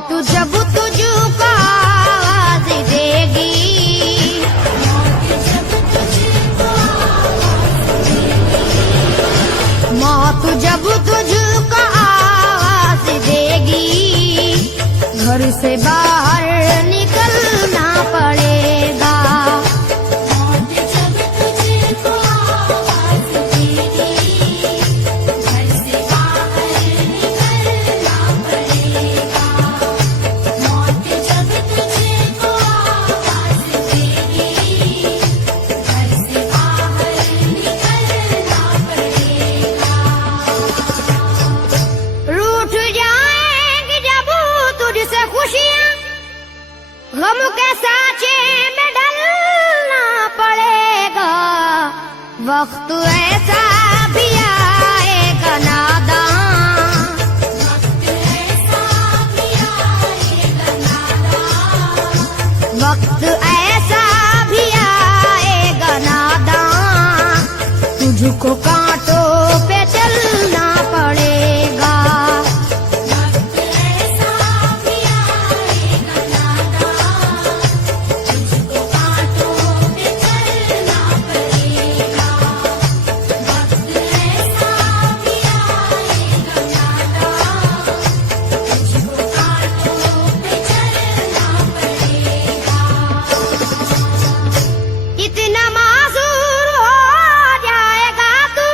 मौत जब तुझको आवाज देगी, मौत जब तुझको आवाज देगी, घर से बाहर निकलना पड़ेगा। मौत जब तुझको आवाज देगी, घर से बाहर निकलना पड़ेगा। मौत जब तुझको आवाज देगी, घर से बाहर निकलना पड़ेगा। रूठ जाएंगी जब तुझसे खुशियाँ, गम के साँचे में ढलना पड़ेगा। वक्त ऐसा भी आएगा नादां, वक्त ऐसा भी आएगा नादां, वक्त ऐसा भी आएगा नादां, तुझको कांटों पे चलना पड़ेगा। वक्त ऐसा भी आएगा नादां, तुझको कांटों पे चलना पड़ेगा। वक्त ऐसा भी आएगा नादां, तुझको कांटों पे चलना पड़ेगा। इतना मासूर हो जाएगा तू,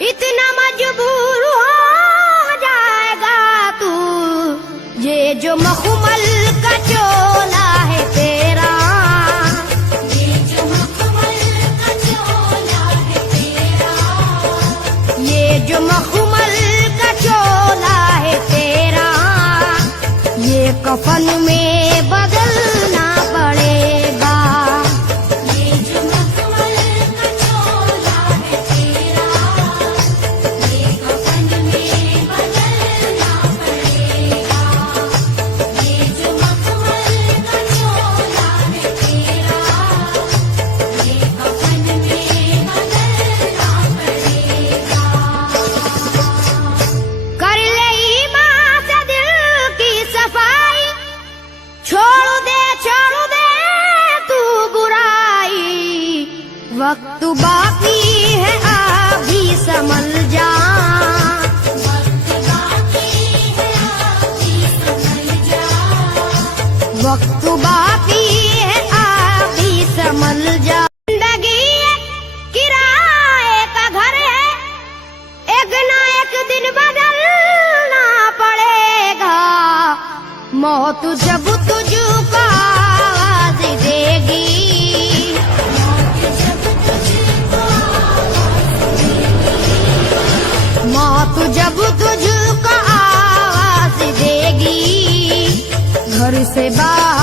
इतना मजबूर हो जाएगा तू, ये जो मखमल का चोला है तेरा, ये जो मखमल का चोला है तेरा, ये जो मखमल का चोला है तेरा, ये कफन में बदलना पड़ेगा। ये जो मखमल का चोला है तेरा, ये कफन में बदलना पड़ेगा। ये जो मखमल का चोला है तेरा, ये कफन में बदलना पड़ेगा। कर ले ईमान से दिल की सफाई, छोड़ दे तू बुराई। वक्त बाकी है अभी संभल जा, वक्त बाकी है अभी संभल जा, वक्त बाकी है अभी संभल जा। जिंदगी एक किराए का घर है, एक ना एक दिन बदलना पड़ेगा। मौत जब तुझको आवाज देगी, मौत जब तुझको आवाज देगी, मौत जब तुझको आवाज देगी, घर से बाहर